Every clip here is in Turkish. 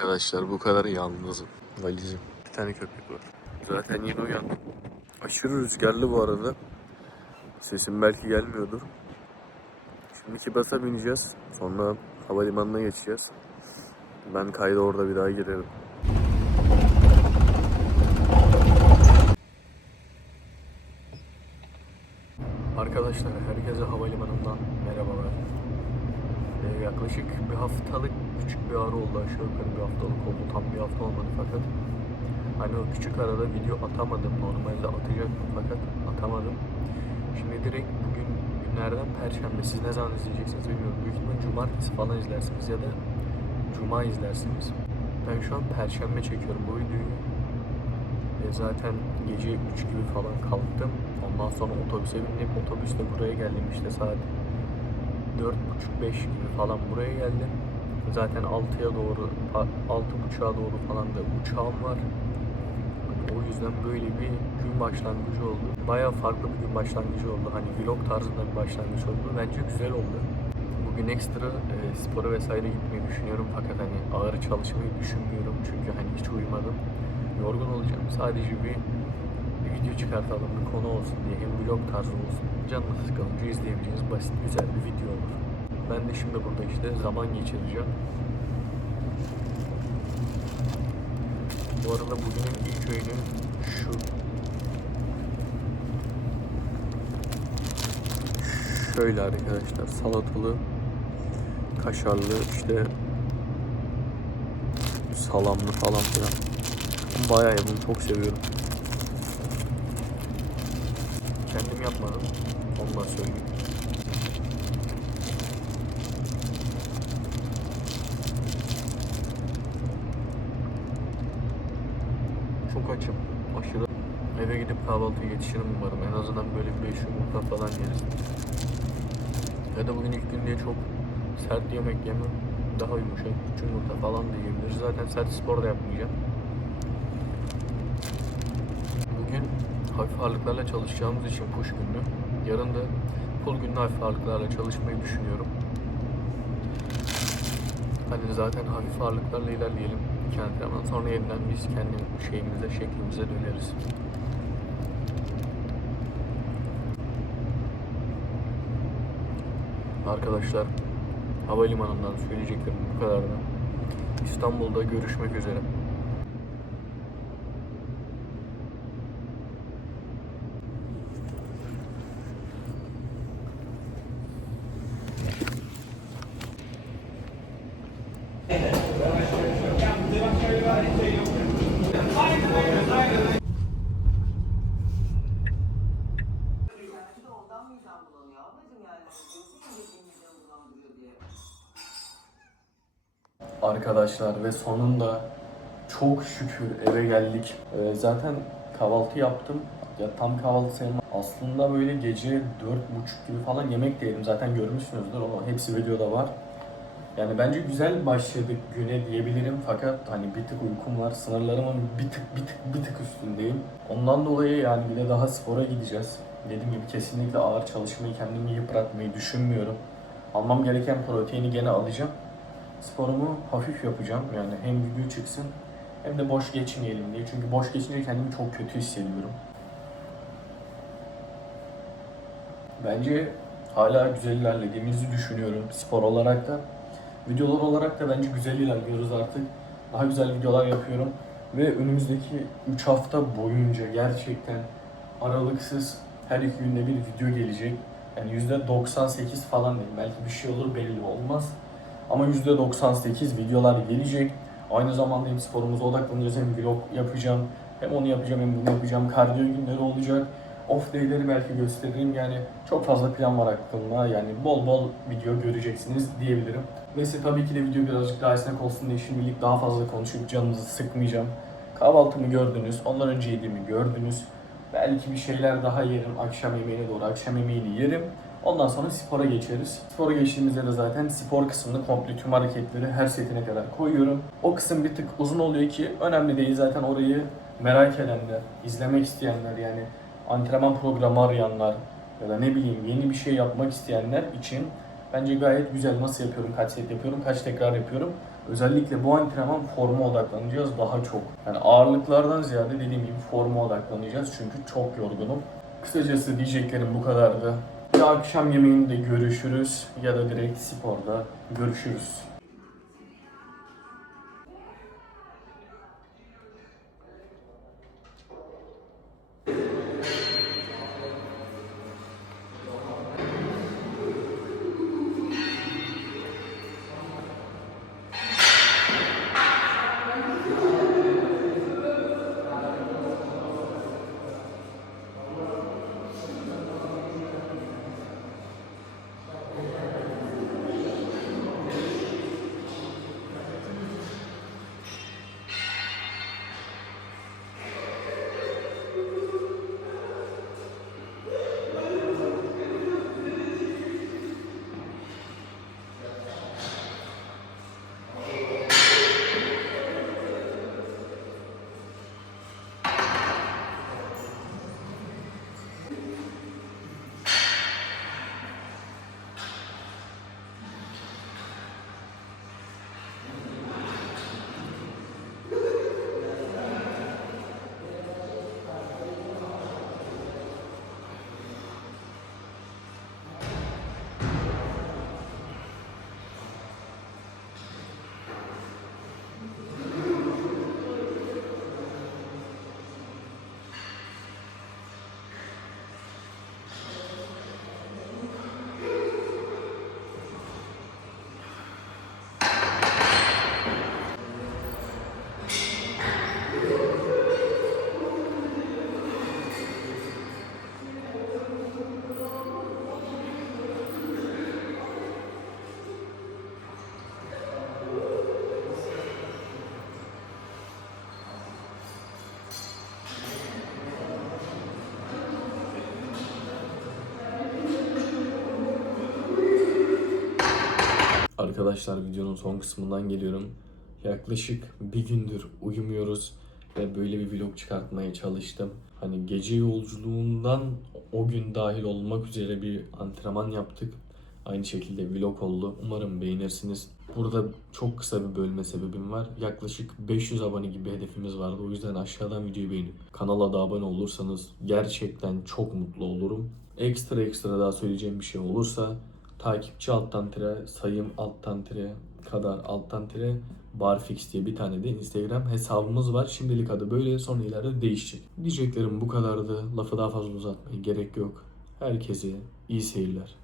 Arkadaşlar bu kadar yalnızım. Valizim. Bir tane köpek var. Zaten yeni uyandım. Aşırı rüzgarlı bu arada. Sesim belki gelmiyordur. Şimdi Kibas'a bineceğiz. Sonra havalimanına geçeceğiz. Ben kayda orada bir daha girerim. Arkadaşlar herkese havalimanından merhabalar. Ee, yaklaşık bir haftalık küçük bir ara oldu aşağı yukarı bir haftalık oldu. Tam bir hafta olmadı fakat hani o küçük arada video atamadım. Normalde atacaktım fakat atamadım. Şimdi direkt bugün günlerden perşembe. Siz ne zaman izleyeceksiniz bilmiyorum. Büyük ihtimal cumartesi falan izlersiniz ya da cuma izlersiniz. Ben şu an perşembe çekiyorum bu videoyu. E, zaten gece 3 gibi falan kalktım. Ondan sonra otobüse bindim. Otobüsle buraya geldim işte saat 4.30-5 gibi falan buraya geldim. Zaten 6'ya doğru, 6.30'a doğru falan da uçağım var. Hani o yüzden böyle bir gün başlangıcı oldu. Bayağı farklı bir gün başlangıcı oldu. Hani vlog tarzında bir başlangıç oldu. Bence güzel oldu. Bugün ekstra e, spora vesaire gitmeyi düşünüyorum fakat hani ağır çalışmayı düşünmüyorum çünkü hani hiç uyumadım. Yorgun olacağım. Sadece bir, bir video çıkartalım, bir konu olsun diye hem vlog tarzı olsun. Canınız sıkılınca izleyebileceğiniz basit güzel bir video olur. Ben de şimdi burada işte zaman geçireceğim. Bu arada bugünün ilk öğünü şu. Şöyle arkadaşlar salatalı, kaşarlı işte salamlı falan filan. Bayağı bunu çok seviyorum. Kendim yapmadım. Ondan söyleyeyim. Çok açım. Aşırı. Eve gidip kahvaltıya yetişirim umarım. En azından böyle bir 5 yumurta falan yeriz. Ya da bugün ilk gün diye çok sert yemek yemem. Daha yumuşak. yumurta falan da yiyebiliriz. Zaten sert spor da yapmayacağım. Bugün hafif ağırlıklarla çalışacağımız için push günü. Yarın da pull günü hafif çalışmayı düşünüyorum. Hani zaten hafif ağırlıklarla ilerleyelim. İki antrenman sonra yeniden biz kendi şeyimize, şeklimize döneriz. Arkadaşlar havalimanından söyleyeceklerim bu kadardı. İstanbul'da görüşmek üzere. Yani de ondan midem bulanıyor ablacığım yani. Diyorsun ya benim midem bulandırıyor diye. Arkadaşlar ve sonunda çok şükür eve geldik. Ee, zaten kahvaltı yaptım. Ya tam kahvaltı sayılmaz. Aslında böyle gece 4.30 gibi falan yemek de yedim. Zaten görmüşsünüzdür ama hepsi videoda var. Yani bence güzel başladık güne diyebilirim fakat hani bir tık uykum var. Sınırlarımın bir tık bir tık bir tık üstündeyim. Ondan dolayı yani bir de daha spora gideceğiz. Dediğim gibi kesinlikle ağır çalışmayı kendimi yıpratmayı düşünmüyorum. Almam gereken proteini gene alacağım. Sporumu hafif yapacağım. Yani hem video çıksın hem de boş geçmeyelim diye. Çünkü boş geçince kendimi çok kötü hissediyorum. Bence hala güzel ilerlediğimizi düşünüyorum spor olarak da. Videolar olarak da bence güzel ilerliyoruz artık. Daha güzel videolar yapıyorum. Ve önümüzdeki 3 hafta boyunca gerçekten aralıksız her iki günde bir video gelecek. Yani %98 falan değil. Belki bir şey olur belli olmaz. Ama %98 videolar gelecek. Aynı zamanda hem sporumuza odaklanacağız hem vlog yapacağım. Hem onu yapacağım hem bunu yapacağım. Kardiyo günleri olacak. Off day'leri belki gösteririm. Yani çok fazla plan var aklımda. Yani bol bol video göreceksiniz diyebilirim. Neyse tabii ki de video birazcık daha esnek olsun diye şimdilik daha fazla konuşup canınızı sıkmayacağım. Kahvaltımı gördünüz. Ondan önce yediğimi gördünüz. Belki bir şeyler daha yerim. Akşam yemeğine doğru akşam yemeğini yerim. Ondan sonra spora geçeriz. Spora geçtiğimizde de zaten spor kısmını komple tüm hareketleri her setine kadar koyuyorum. O kısım bir tık uzun oluyor ki önemli değil zaten orayı merak edenler, izlemek isteyenler yani antrenman programı arayanlar ya da ne bileyim yeni bir şey yapmak isteyenler için bence gayet güzel nasıl yapıyorum, kaç set yapıyorum, kaç tekrar yapıyorum. Özellikle bu antrenman forma odaklanacağız daha çok. Yani ağırlıklardan ziyade dediğim gibi forma odaklanacağız çünkü çok yorgunum. Kısacası diyeceklerim bu kadardı. Akşam yemeğinde görüşürüz ya da direkt sporda görüşürüz. Arkadaşlar videonun son kısmından geliyorum. Yaklaşık bir gündür uyumuyoruz ve böyle bir vlog çıkartmaya çalıştım. Hani gece yolculuğundan o gün dahil olmak üzere bir antrenman yaptık. Aynı şekilde vlog oldu. Umarım beğenirsiniz. Burada çok kısa bir bölme sebebim var. Yaklaşık 500 abone gibi hedefimiz vardı. O yüzden aşağıdan videoyu beğenip kanala da abone olursanız gerçekten çok mutlu olurum. Ekstra ekstra daha söyleyeceğim bir şey olursa takipçi alttan tire, sayım alttan tire, kadar alttan tire, barfix diye bir tane de Instagram hesabımız var. Şimdilik adı böyle sonra ileride değişecek. Diyeceklerim bu kadardı. Lafı daha fazla uzatmaya gerek yok. Herkese iyi seyirler.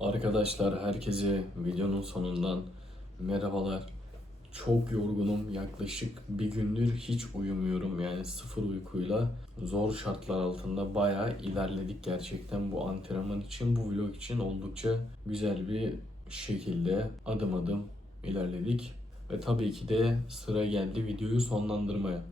Arkadaşlar herkese videonun sonundan merhabalar. Çok yorgunum. Yaklaşık bir gündür hiç uyumuyorum. Yani sıfır uykuyla zor şartlar altında bayağı ilerledik gerçekten bu antrenman için, bu vlog için oldukça güzel bir şekilde adım adım ilerledik. Ve tabii ki de sıra geldi videoyu sonlandırmaya.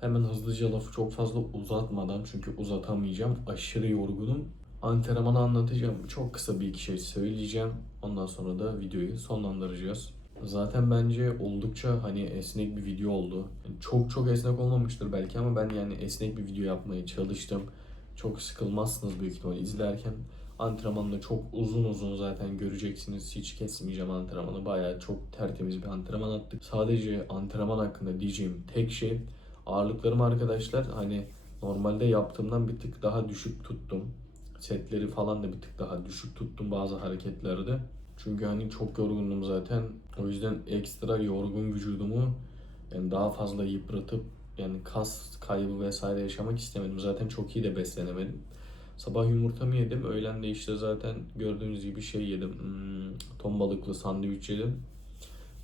Hemen hızlıca lafı çok fazla uzatmadan çünkü uzatamayacağım. Aşırı yorgunum. Antrenmanı anlatacağım. Çok kısa bir iki şey söyleyeceğim. Ondan sonra da videoyu sonlandıracağız. Zaten bence oldukça hani esnek bir video oldu. Çok çok esnek olmamıştır belki ama ben yani esnek bir video yapmaya çalıştım. Çok sıkılmazsınız büyük ihtimal izlerken. Antrenmanı çok uzun uzun zaten göreceksiniz. Hiç kesmeyeceğim antrenmanı. Bayağı çok tertemiz bir antrenman attık. Sadece antrenman hakkında diyeceğim tek şey ağırlıklarım arkadaşlar hani normalde yaptığımdan bir tık daha düşük tuttum. Setleri falan da bir tık daha düşük tuttum bazı hareketlerde. Çünkü hani çok yorgundum zaten. O yüzden ekstra yorgun vücudumu yani daha fazla yıpratıp yani kas kaybı vesaire yaşamak istemedim. Zaten çok iyi de beslenemedim. Sabah yumurtamı yedim. Öğlen de işte zaten gördüğünüz gibi şey yedim. Hmm, ton balıklı sandviç yedim.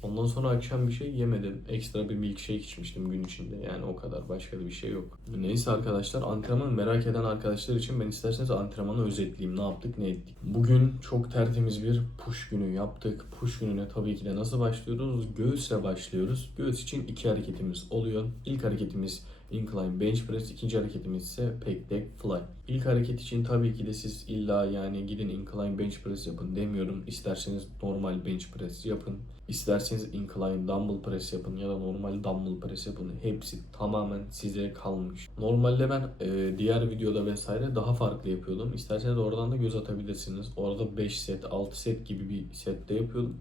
Ondan sonra akşam bir şey yemedim. Ekstra bir milkshake içmiştim gün içinde. Yani o kadar. Başka da bir şey yok. Neyse arkadaşlar antrenmanı merak eden arkadaşlar için ben isterseniz antrenmanı özetleyeyim. Ne yaptık ne ettik. Bugün çok tertemiz bir push günü yaptık. Push gününe tabii ki de nasıl başlıyoruz? Göğüsle başlıyoruz. Göğüs için iki hareketimiz oluyor. İlk hareketimiz incline bench press. ikinci hareketimiz ise pec deck fly. İlk hareket için tabii ki de siz illa yani gidin incline bench press yapın demiyorum. İsterseniz normal bench press yapın. İsterseniz incline dumbbell press yapın ya da normal dumbbell press yapın. Hepsi tamamen size kalmış. Normalde ben e, diğer videoda vesaire daha farklı yapıyordum. İsterseniz oradan da göz atabilirsiniz. Orada 5 set, 6 set gibi bir sette yapıyordum.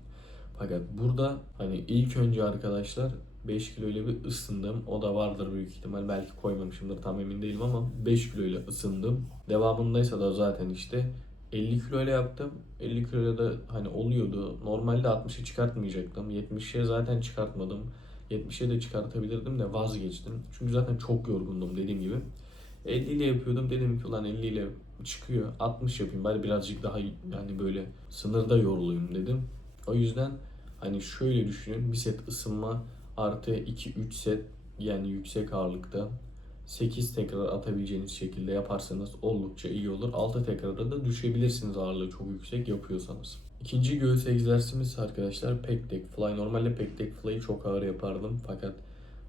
Fakat burada hani ilk önce arkadaşlar 5 kilo ile bir ısındım. O da vardır büyük ihtimal. Belki koymamışımdır tam emin değilim ama 5 kilo ile ısındım. Devamındaysa da zaten işte 50 kilo ile yaptım. 50 kilo de hani oluyordu. Normalde 60'ı çıkartmayacaktım. 70'e zaten çıkartmadım. 70'e de çıkartabilirdim de vazgeçtim. Çünkü zaten çok yorgundum dediğim gibi. 50 ile yapıyordum. Dedim ki ulan 50 ile çıkıyor. 60 yapayım. Bari birazcık daha yani böyle sınırda yorulayım dedim. O yüzden hani şöyle düşünün. Bir set ısınma artı 2-3 set yani yüksek ağırlıkta 8 tekrar atabileceğiniz şekilde yaparsanız oldukça iyi olur. 6 tekrarda da düşebilirsiniz ağırlığı çok yüksek yapıyorsanız. İkinci göğüs egzersizimiz arkadaşlar pec deck fly. Normalde pec deck fly'ı çok ağır yapardım fakat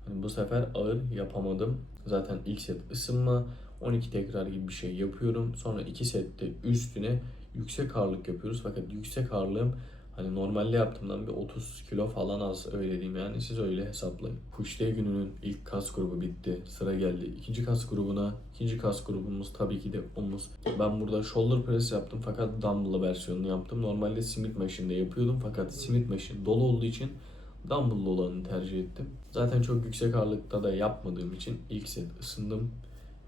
hani bu sefer ağır yapamadım. Zaten ilk set ısınma 12 tekrar gibi bir şey yapıyorum. Sonra 2 sette üstüne yüksek ağırlık yapıyoruz. Fakat yüksek ağırlığım Hani normalde yaptığımdan bir 30 kilo falan az öyle diyeyim yani siz öyle hesaplayın. Day gününün ilk kas grubu bitti. Sıra geldi. İkinci kas grubuna. ikinci kas grubumuz tabii ki de omuz. Ben burada shoulder press yaptım fakat dumbbell versiyonunu yaptım. Normalde Smith machine'de yapıyordum fakat Smith machine dolu olduğu için dumbbell olanını tercih ettim. Zaten çok yüksek ağırlıkta da yapmadığım için ilk set ısındım.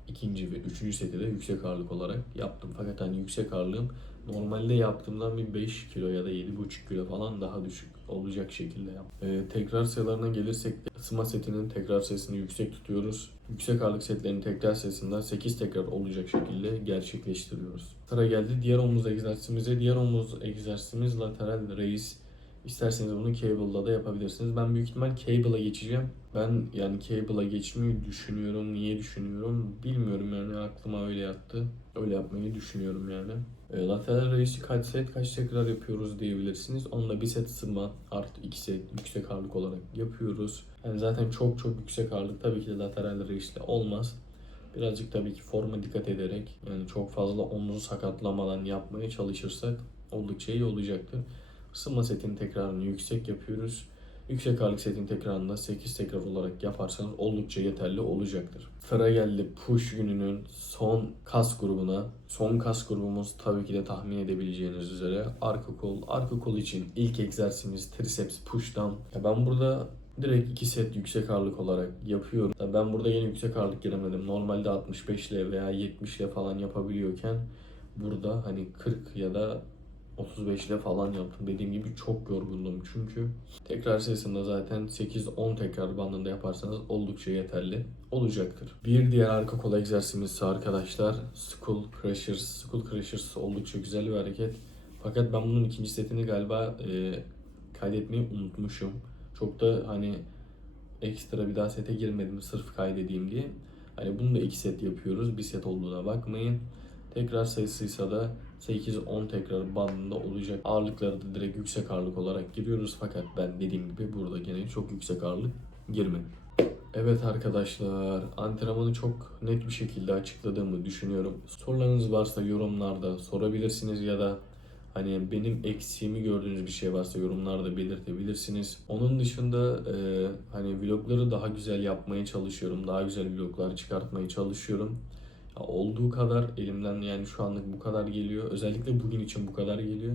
İkinci ve üçüncü seti de yüksek ağırlık olarak yaptım. Fakat hani yüksek ağırlığım normalde yaptığımdan bir 5 kilo ya da 7,5 kilo falan daha düşük olacak şekilde yap. Ee, tekrar sayılarına gelirsek de ısınma setinin tekrar sayısını yüksek tutuyoruz. Yüksek ağırlık setlerinin tekrar sayısından 8 tekrar olacak şekilde gerçekleştiriyoruz. Sıra geldi diğer omuz egzersizimize. Diğer omuz egzersizimiz lateral raise. İsterseniz bunu cable'da da yapabilirsiniz. Ben büyük ihtimal cable'a geçeceğim. Ben yani cable'a geçmeyi düşünüyorum. Niye düşünüyorum bilmiyorum yani aklıma öyle yattı. Öyle yapmayı düşünüyorum yani. E, lateral raise'i kaç set kaç tekrar yapıyoruz diyebilirsiniz. Onunla bir set ısınma artı iki set yüksek ağırlık olarak yapıyoruz. Yani zaten çok çok yüksek ağırlık tabii ki de lateral ile olmaz. Birazcık tabii ki forma dikkat ederek yani çok fazla omuzu sakatlamadan yapmaya çalışırsak oldukça iyi olacaktır. Isınma setinin tekrarını yüksek yapıyoruz. Yüksek ağırlık setin tekrarında 8 tekrar olarak yaparsanız oldukça yeterli olacaktır. Sıra geldi push gününün son kas grubuna. Son kas grubumuz tabii ki de tahmin edebileceğiniz üzere arka kol. Arka kol için ilk egzersizimiz triceps push down. Ya ben burada direkt 2 set yüksek ağırlık olarak yapıyorum. Ya Ben burada yine yüksek ağırlık giremedim. Normalde 65 ile veya 70 ile falan yapabiliyorken burada hani 40 ya da 35 ile falan yaptım. Dediğim gibi çok yorgundum çünkü. Tekrar sayısında zaten 8-10 tekrar bandında yaparsanız oldukça yeterli olacaktır. Bir diğer arka kol egzersizimiz ise arkadaşlar Skull Crushers. Skull Crushers oldukça güzel bir hareket. Fakat ben bunun ikinci setini galiba e, kaydetmeyi unutmuşum. Çok da hani ekstra bir daha sete girmedim sırf kaydedeyim diye. Hani bunu da iki set yapıyoruz. Bir set olduğuna bakmayın. Tekrar sayısıysa da 8-10 tekrar bandında olacak. Ağırlıkları da direkt yüksek ağırlık olarak giriyoruz. Fakat ben dediğim gibi burada gene çok yüksek ağırlık girmedim. Evet arkadaşlar, antrenmanı çok net bir şekilde açıkladığımı düşünüyorum. Sorularınız varsa yorumlarda sorabilirsiniz ya da hani benim eksiğimi gördüğünüz bir şey varsa yorumlarda belirtebilirsiniz. Onun dışında e, hani vlogları daha güzel yapmaya çalışıyorum. Daha güzel vloglar çıkartmaya çalışıyorum. Olduğu kadar elimden yani şu anlık bu kadar geliyor. Özellikle bugün için bu kadar geliyor.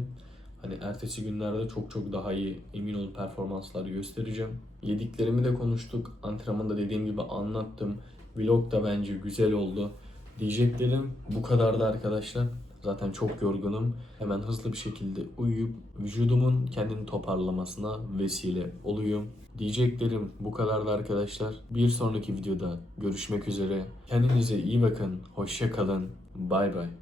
Hani ertesi günlerde çok çok daha iyi emin ol performanslar göstereceğim. Yediklerimi de konuştuk. Antrenmanda dediğim gibi anlattım. Vlog da bence güzel oldu. Diyeceklerim bu kadardı arkadaşlar. Zaten çok yorgunum. Hemen hızlı bir şekilde uyuyup vücudumun kendini toparlamasına vesile oluyorum. Diyeceklerim bu kadardı arkadaşlar. Bir sonraki videoda görüşmek üzere. Kendinize iyi bakın. Hoşça kalın. Bay bay.